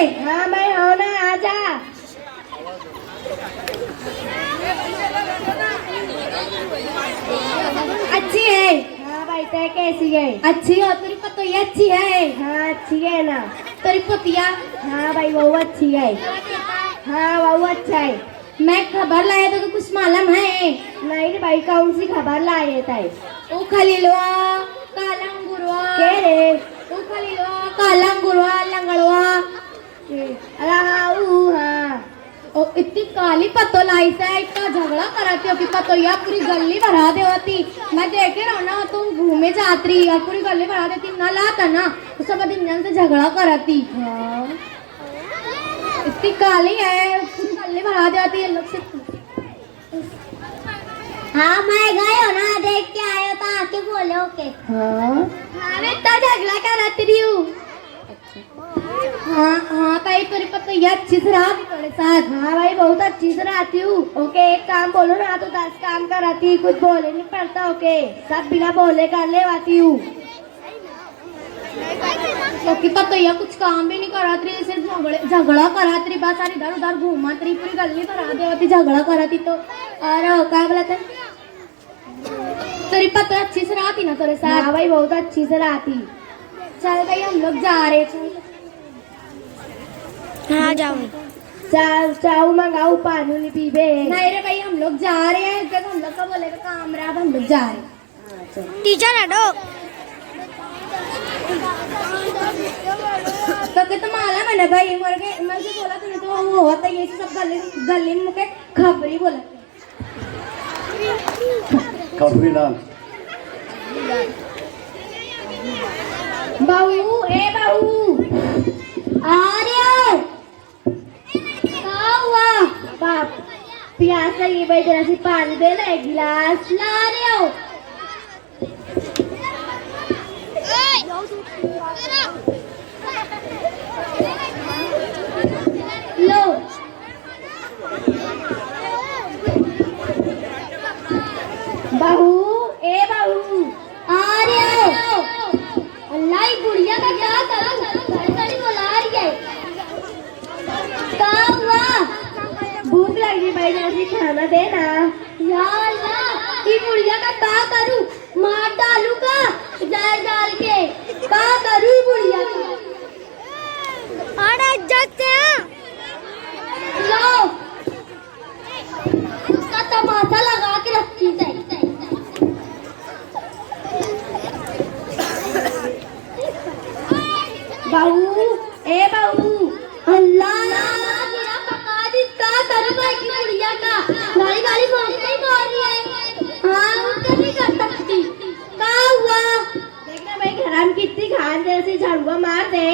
है? हाँ मैं हूँ ना, आजा। अच्छी है? हाँ भाई तय कैसी है? अच्छी हो? तेरी पतोहिया अच्छी है? हाँ अच्छी है ना। तेरी पुतिया? हाँ भाई वो अच्छी है। हाँ वो अच्छा है। मैं खबर लाया तो कुछ मालूम है? नहीं रे भाई, कौन सी खबर लाए थे? ओ खलीलवा काला अंगूरवा के रे? ओ खलीलवा काला अंगूरवा लंगड़वा। अरे हाँ वो हाँ। ओ इतनी काली पतो लाई से इतना झगड़ा कराती हो कि पतोहिया पूरी गली भरा दे होती। मैं देखे रहा ना, तुम घूमे जाती और पूरी गली भरा देती ना, लाता ना तो सब दिन से झगड़ा कराती। हाँ इतनी काली है, पूरी गली भरा देती है लोग से। हाँ मैं गए हो ना, देख के आए हो तो आके बोलो के। हाँ मैं तो झगड़ा कराती रही हूँ। हाँ हाँ ताई, तेरी पतोहिया अच्छी से रहा थोड़े साथ। हाँ भाई बहुत अच्छी से रहती हूँ। ओके एक काम बोलो ना तो 10 काम कराती, कुछ बोले नहीं पड़ता। ओके सब बिना बोले कर ले आती हूँ। क्योंकि पतोहिया कुछ काम भी नहीं कराती रही, सिर्फ झगड़ा कराती रही, बस सारी इधर उधर घूमाती रही, पूरी गली भरा दे होती झगड़ा कराती तो। और क्या बोलते तेरी पतोहिया अच्छी से रहती ना तेरे साथ? हाँ भाई बहुत अच्छी से रहती। चल भाई हम लोग जा रहे हैं। हाँ जाओ। चाऊ मंगाऊ, पानी नहीं पीबे? नहीं रे भाई हम लोग जा रहे हैं, जब हम लोग का बोलेगा काम रहा, अब हम लोग जा रहे हैं। टीचर हटो। तो कि तुम आला मैंने भाई मर गए, मैं जो बोला तूने तो वो हुआ था, ये सब गली में मुके खबरी बोला। खबरी डाल। बहू ए बहू आ रहे हो? क्या हुआ? बाप प्यास लगी भाई, जरा सी पानी दे ना, एक गिलास। ला रहे हो? लो बहू ए बहू आ रहे हो? अल्लाह ही बुढ़िया का क्या करूं, घड़ी बुला रही है। क्या हुआ? भूख लगी भाई, जरा सी खाना दे ना। या अल्लाह, ये बुढ़िया का क्या करूं, मार डालू का जहर डाल के? क्या करूं ये बुढ़िया का? अरे इज्जत से लो, उसका तमाशा लगा के रखी है। बहू ए बहू अल्लाह मेरा पका दी, क्या करूं भाई की बुढ़िया का? गाली गाली मार रही है। हाँ उसका नहीं कर सकती। क्या हुआ? देखना भाई घर में कितनी खान, जैसी झाड़ुआ मार दे।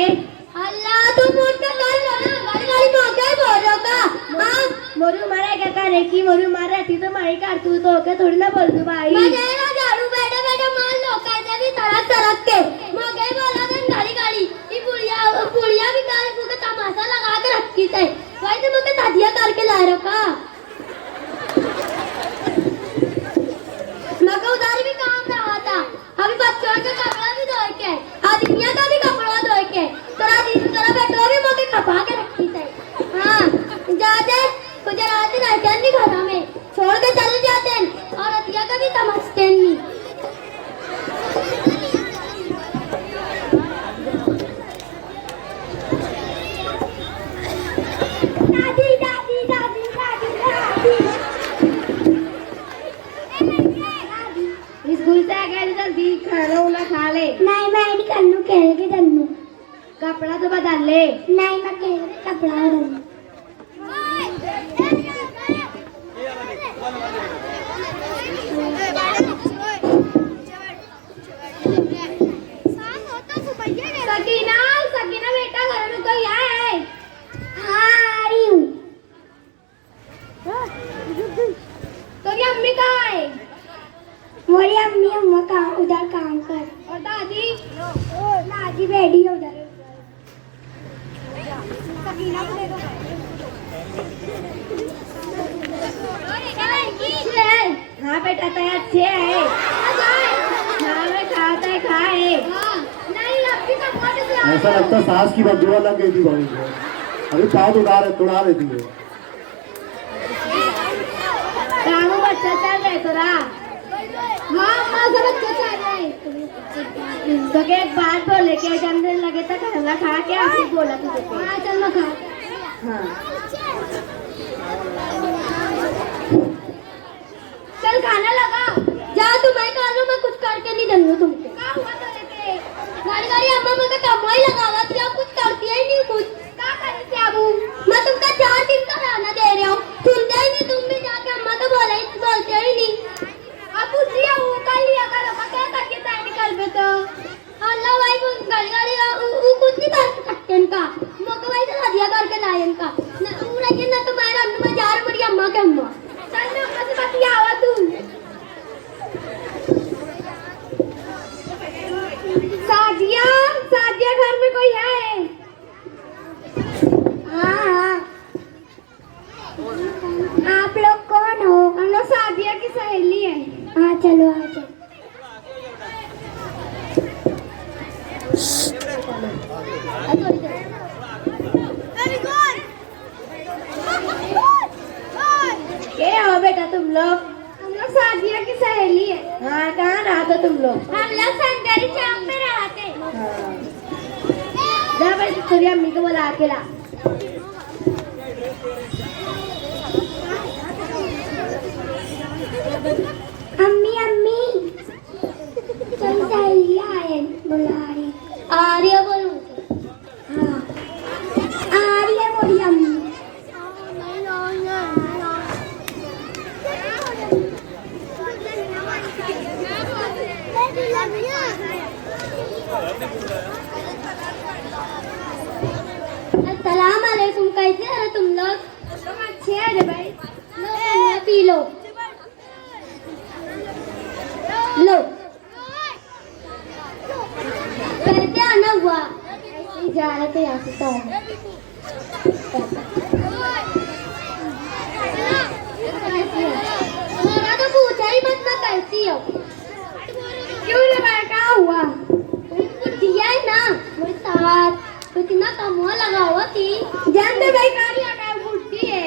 अल्लाह तुम उनका कर लो ना, गाली गाली मार के बोल रहे हो का? हाँ मोरू मारे क्या करे की, मोरू मार रहती तो मारी कर तू तो क्या थोड़ी ना बोल दू भाई। मैं ना झाड़ू बैठे बैठे मार लो, कैसे भी तरक तरक के मैं गई बोला था गाली गाली। ये बुढ़िया भी गाली को के तमाशा लगा के रखी है। भाई तुम के दादिया करके ला रखा। मैं का उधर भी काम रहा था, अभी बच्चों के कपड़ा भी धोए के, आदित्य का भी कपड़ा धोए के, तेरा बेटो भी मुझे खपा के रखी है। हाँ जाते गुजरात रहते नहीं घर में, छोड़ के चले जाते हैं और अतिया का भी समझते नहीं। दादी दादी दादी दादी दादी स्कूल से आ गए जल्दी खाना उना खा ले। नहीं मैं नहीं करनू, खेल के करनू। कपड़ा तो बदल ले। नहीं मैं खेल के कपड़ा डालूं। सकीना सकीना बेटा घर में कोई है? हाँ आ रही हूँ। तो क्या अम्मी कहाँ है? मेरी अम्मी अम्मा काम उधर काम कर, और दादी? दादी बैठी है उधर। सकीना को दे दो। हाँ बेटा तय अच्छे है। हाँ मैं खाता है खाए। नहीं अभी तक ऐसा लगता है सास की बददुआ लग गई थी भाई को। अभी पाँव उड़ा लेती है। कानू बच्चा चल रहे तोरा। हाँ अम्मा सब अच्छा चल रहा है। तो के एक बात बोले के जन्मदिन लगे तो खाना खा के आप ही बोला तुझे को। हाँ चल मैं खा। हाँ चल खाना लगा। जा तुम्हें खा लो, मैं कुछ करके नहीं दूंगी तुमको। क्या हुआ तो लेके? गाड़ी गाड़ी अम्मा मुझे काम ही लगावा थी, आप कुछ करती ही नहीं कुछ। क्या करी थी अबू? मैं तुमका 4 दिन का खाना दे रहा हूँ, सुनते ही नहीं तुम भी। जाके अम्मा तो बोलते ही नहीं। अबू जी वो कर लिया करो, मैं क्या करके तय निकल बे तो। अल्लाह भाई वो गाड़ी गाड़ी वो कुछ नहीं कर सकते इनका। मौका भाई तो दिया करके लाए इनका न पूरा ये ना तुम्हारा मैं जा रहा मेरी अम्मा के अम्मा। चल मैं अम्मा से बतियावा तू। सादिया घर में कोई है? हाँ आप लोग कौन हो? हम लोग सादिया की सहेली है। हाँ चलो आ जाओ। क्या हो बेटा तुम लोग? हम लोग सादिया की सहेली है। हाँ कहाँ रहा था तुम लोग? हम लोग संगरी चौक में रहते। हाँ जा भाई तेरी अम्मी को बोला के ला। अम्मी अम्मी चल सहेली आए बुला रही। आ रही है बोलूं? हाँ आ रही है मोरी अम्मी। अस्सलाम वालेकुम, कैसे हो तुम लोग? तुम अच्छे हैं रे भाई। लो पानी पी लो। लो कैसे आना हुआ? ऐसे ही जा रहे थे यहाँ से तो। मेरा तो पूछा ही मत ना कैसी हो। क्यों रे भाई क्या हुआ? कुछ दिया है ना मेरे साथ, तो इतना कमवा लगा हुआ थी। जान दे भाई क्या लिया का बुद्धि है।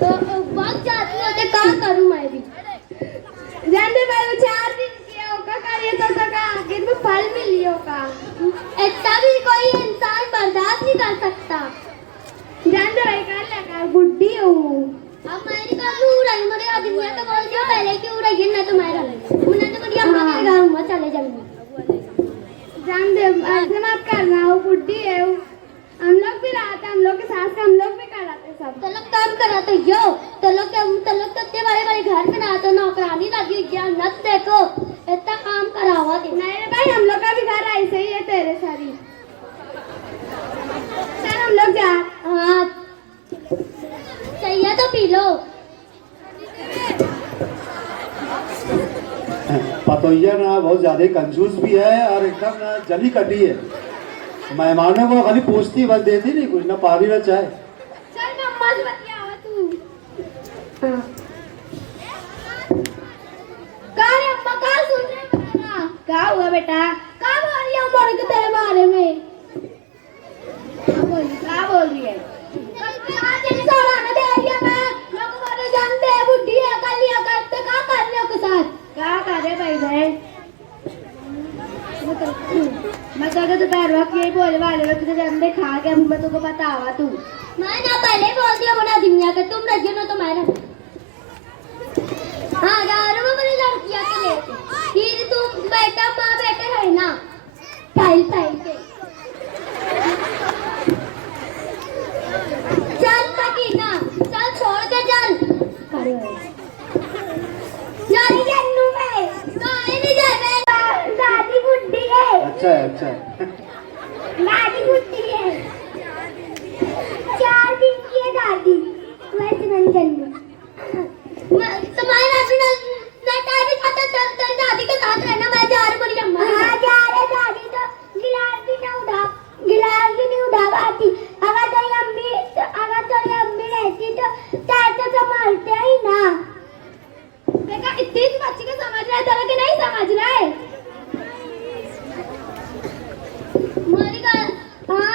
तो वक्त जाती होते क्या करूँ मैं भी। जान दे भाई वो 4 दिन किया होगा करिए तो का आखिर में फल मिली होगा। इतना भी कोई इंसान बर्दाश्त नहीं कर सकता। जान दे भाई क्या लिया का बुद्धि हो। अब मेरी का क्यों रही मेरे आदमी तो बोल दिया पहले क्यों रही ना तुम्हारा मुझे तो मेरी अम्मा के घर में चले जाऊंगी। जान दे ऐसे मत करना, वो बुद्धि है वो। हम लोग भी रहते, हम लोग के साथ हम लोग भी कराते सब। तो लोग काम कराते यो तो लोग तो इतने बड़े बड़े घर में ना तो नौकरानी लगी गया नत देखो इतना काम करावा दे। नहीं रे भाई हम लोग का भी घर ऐसे ही है तेरे सारी। चल हम लोग जा। हाँ चाहिए तो पी लो। पतोहिया ना बहुत ज्यादा कंजूस भी है और एकदम ना जली कटी है। मेहमानों को खाली पूछती बस, देती नहीं कुछ, ना पानी ना चाय। चल मैं अम्मा से बतियावा तू। का रे अम्मा का सुन रहे मेरा? क्या हुआ बेटा? का बोल रही है उमर के तेरे बारे में? क्या बोल रही है? तेरी सराहना दे रही है मैं। लोग बोले जानते हैं बुद्धि है कर लिया करते का करने के साथ। क्या करे भाई बहन? मैं तो अगर दोपहर वक्त यही बोलने वाले वक्त तुझे जन्मदिन खा के मैं तुमको बतावा तू। मैं ना पहले ही बोल दिया बना दुनिया के तुम रजियो ना तुम्हारा। हाँ जा रहा हूँ मेरी लड़कियाँ के लेके फिर तुम बेटा माँ बेटे रहना टाइल टाइल के। चल सकीना चल छोड़ के चल यारी जन्नू में कहीं नहीं जाए। दादी बुड्ढी है। अच्छा है, अच्छा है। दादी बुड्ढी है 4 दिन की है दादी वैसे नहीं जन्नू। तुम्हारे टाइम भी खाता चल दादी के साथ रहना। मैं जा रही मेरी अम्मा। हाँ जा रहे दादी तो गिलास भी नहीं उठा पाती। अगर तेरी अम्मी रहती तो चाचा संभालते ही ना। देखा इतनी सी बच्ची को समझ रहा है तरह के नहीं समझ रहा है। मेरी हाँ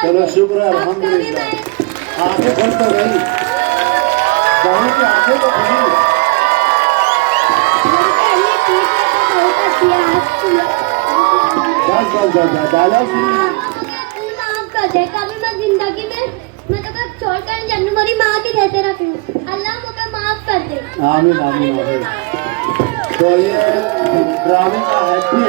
चलो शुक्र है आपका भी अल्हम्दुलिल्लाह। मैं आंखें खुल तो गई, बहू की आंखें तो खुली। मेरी पहली चीज में तो बहुत अच्छी है बस बस बस बस डायलॉग सुनिए। तू माफ कर दे, कभी मैं जिंदगी में मैं तो कब छोड़कर जन्नू मेरी माँ की देते रखूँ। अल्लाह मुझे माफ कर दे। आमीन आमीन आमीन। तो ये ड्रामे का हैप्पी